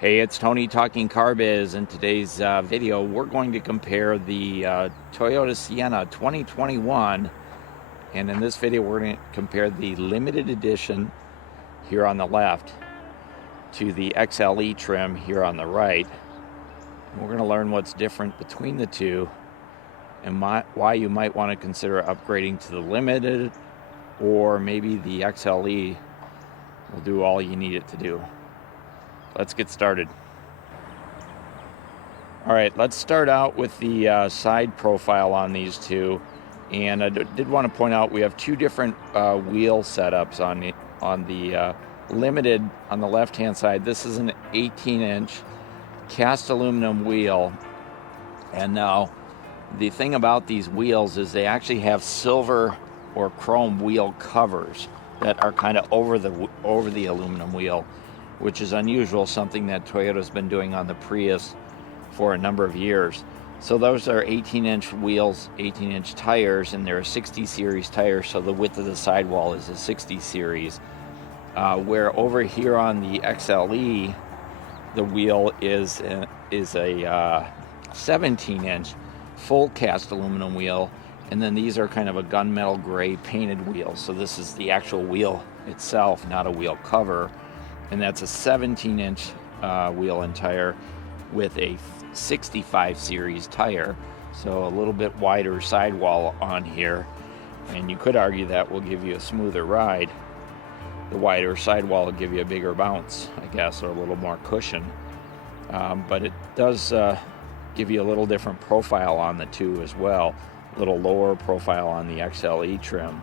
Hey, it's Tony talking car biz. In today's video, we're going to compare the Toyota Sienna 2021, and in this video we're going to compare the limited edition here on the left to the XLE trim here on the right. And we're going to learn what's different between the two and why you might want to consider upgrading to the limited, or maybe the XLE will do all you need it to do. Let's get started. All right, let's start out with the side profile on these two. And I did want to point out we have two different wheel setups on the limited on the left-hand side. This is an 18-inch cast aluminum wheel. And now the thing about these wheels is they actually have silver or chrome wheel covers that are kind of over the aluminum wheel, which is unusual, something that Toyota's been doing on the Prius for a number of years. So those are 18-inch wheels, 18-inch tires, and they're 60 series tires, so the width of the sidewall is a 60 series. Where over here on the XLE, the wheel is a 17-inch full cast aluminum wheel, and then these are kind of a gunmetal gray painted wheel. So this is the actual wheel itself, not a wheel cover. And that's a 17-inch wheel and tire with a 65 series tire, so a little bit wider sidewall on here, and you could argue that will give you a smoother ride. The wider sidewall will give you a bigger bounce, I guess, or a little more cushion, but it does give you a little different profile on the two as well, a little lower profile on the XLE trim.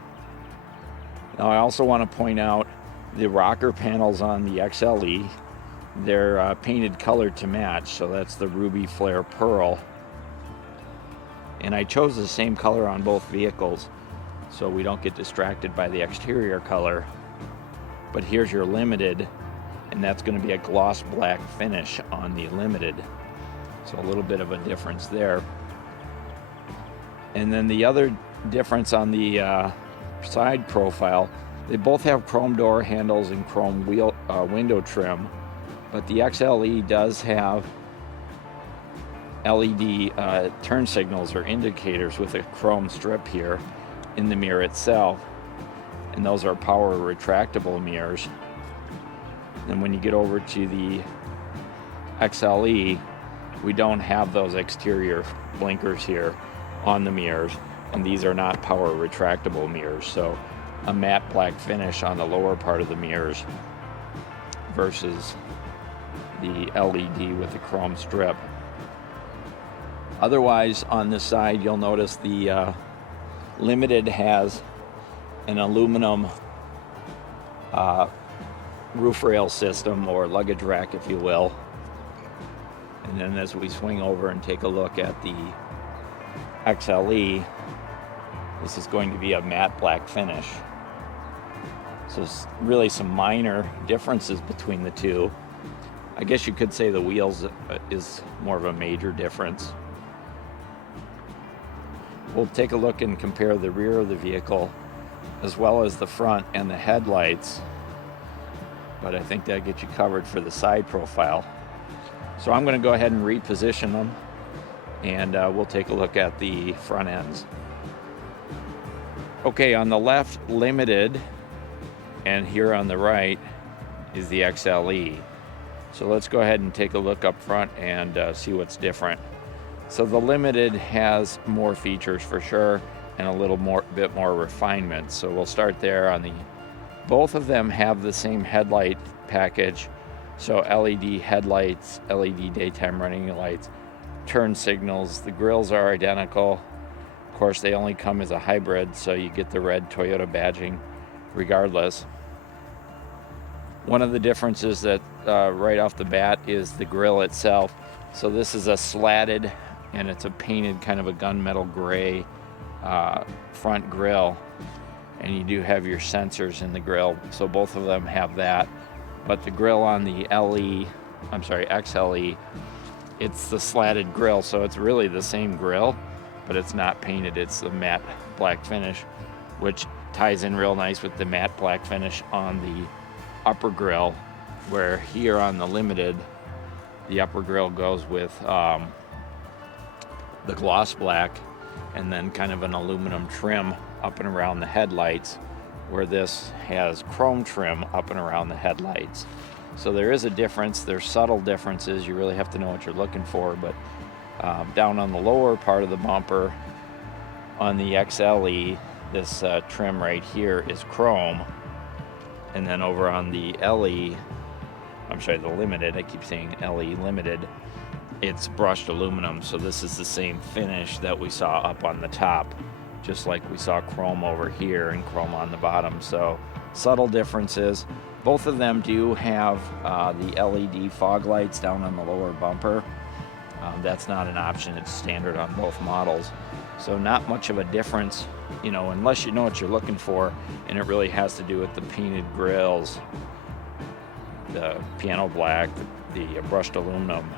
Now I also want to point out the rocker panels on the XLE. They're painted color to match, so that's the ruby flare pearl. And I chose the same color on both vehicles so we don't get distracted by the exterior color. But here's your limited, and that's going to be a gloss black finish on the limited. So a little bit of a difference there. And then the other difference on the side profile, they both have chrome door handles and chrome window trim, but the XLE does have LED turn signals or indicators with a chrome strip here in the mirror itself, and those are power retractable mirrors. And when you get over to the XLE, we don't have those exterior blinkers here on the mirrors, and these are not power retractable mirrors, so a matte black finish on the lower part of the mirrors versus the LED with the chrome strip. Otherwise, on this side, you'll notice the limited has an aluminum roof rail system, or luggage rack, if you will. And then as we swing over and take a look at the XLE, this is going to be a matte black finish. So really some minor differences between the two. I guess you could say the wheels is more of a major difference. We'll take a look and compare the rear of the vehicle as well as the front and the headlights, but I think that gets you covered for the side profile. So I'm going to go ahead and reposition them, and we'll take a look at the front ends. Okay, on the left, limited, and here on the right is the XLE. So let's go ahead and take a look up front and see what's different. So the limited has more features for sure, and a little bit more refinement. So we'll start there. Both of them have the same headlight package. So LED headlights, LED daytime running lights, turn signals. The grills are identical. Of course, they only come as a hybrid, so you get the red Toyota badging regardless. One of the differences that right off the bat is the grille itself. So this is a slatted, and it's a painted kind of a gunmetal gray front grille, and you do have your sensors in the grille, so both of them have that. But the grille on the XLE, it's the slatted grille, so it's really the same grille, but it's not painted. It's a matte black finish, which ties in real nice with the matte black finish on the upper grille, where here on the Limited The upper grille goes with the gloss black, and then kind of an aluminum trim up and around the headlights, where this has chrome trim up and around the headlights. So there is a difference. There's subtle differences. You really have to know what you're looking for. But down on the lower part of the bumper on the XLE, this trim right here is chrome. And then over on the LE, I'm sorry, the Limited, I keep saying LE Limited, it's brushed aluminum. So this is the same finish that we saw up on the top, just like we saw chrome over here and chrome on the bottom. So subtle differences. Both of them do have the LED fog lights down on the lower bumper. That's not an option, it's standard on both models. So not much of a difference, you know, unless you know what you're looking for, and it really has to do with the painted grills, the piano black, the brushed aluminum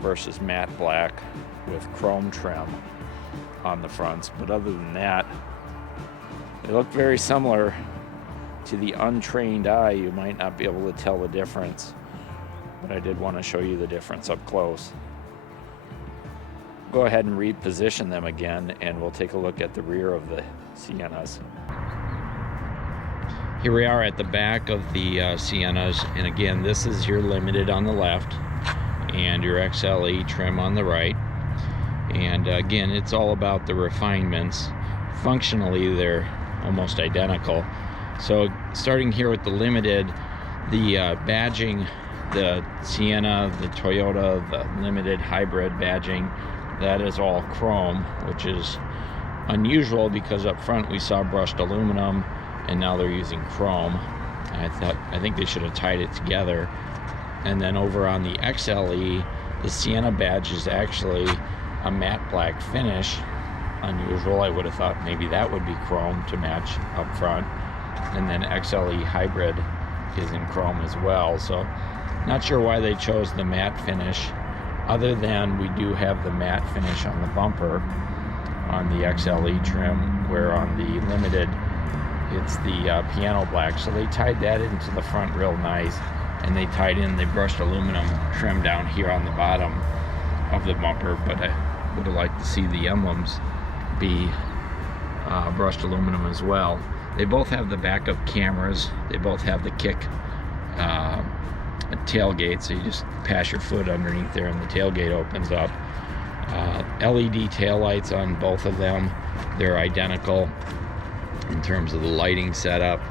versus matte black with chrome trim on the fronts. But other than that, they look very similar. To the untrained eye, you might not be able to tell the difference, but I did want to show you the difference up close. Go ahead and reposition them again, and we'll take a look at the rear of the Siennas. Here we are at the back of the Siennas, and again, this is your Limited on the left and your XLE trim on the right. And again, it's all about the refinements. Functionally, they're almost identical. So starting here with the Limited, the badging, the Sienna, the Toyota, the Limited hybrid badging, that is all chrome, which is unusual because up front we saw brushed aluminum and now they're using chrome. I think they should have tied it together. And then over on the XLE, the Sienna badge is actually a matte black finish. Unusual. I would have thought maybe that would be chrome to match up front. And then XLE hybrid is in chrome as well. So not sure why they chose the matte finish, other than we do have the matte finish on the bumper on the XLE trim, where on the Limited it's the piano black. So they tied that into the front real nice, and they tied in the brushed aluminum trim down here on the bottom of the bumper. But I would have liked to see the emblems be brushed aluminum as well. They both have the backup cameras. They both have the kick tailgate, so you just pass your foot underneath there and the tailgate opens up. LED taillights on both of them. They're identical in terms of the lighting setup.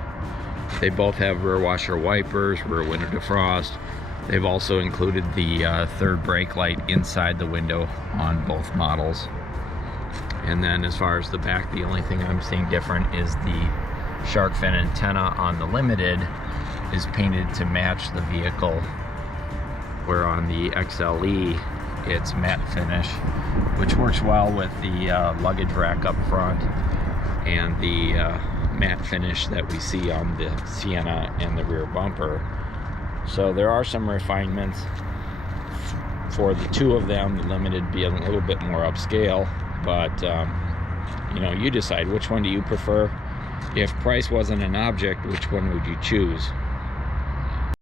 They both have rear washer wipers, rear window defrost. They've also included the third brake light inside the window on both models. And then as far as the back, the only thing I'm seeing different is the shark fin antenna on the Limited is painted to match the vehicle, where on the XLE it's matte finish, which works well with the luggage rack up front and the matte finish that we see on the Sienna and the rear bumper. So there are some refinements for the two of them. The Limited being a little bit more upscale, but you know, you decide which one do you prefer. If price wasn't an object, which one would you choose?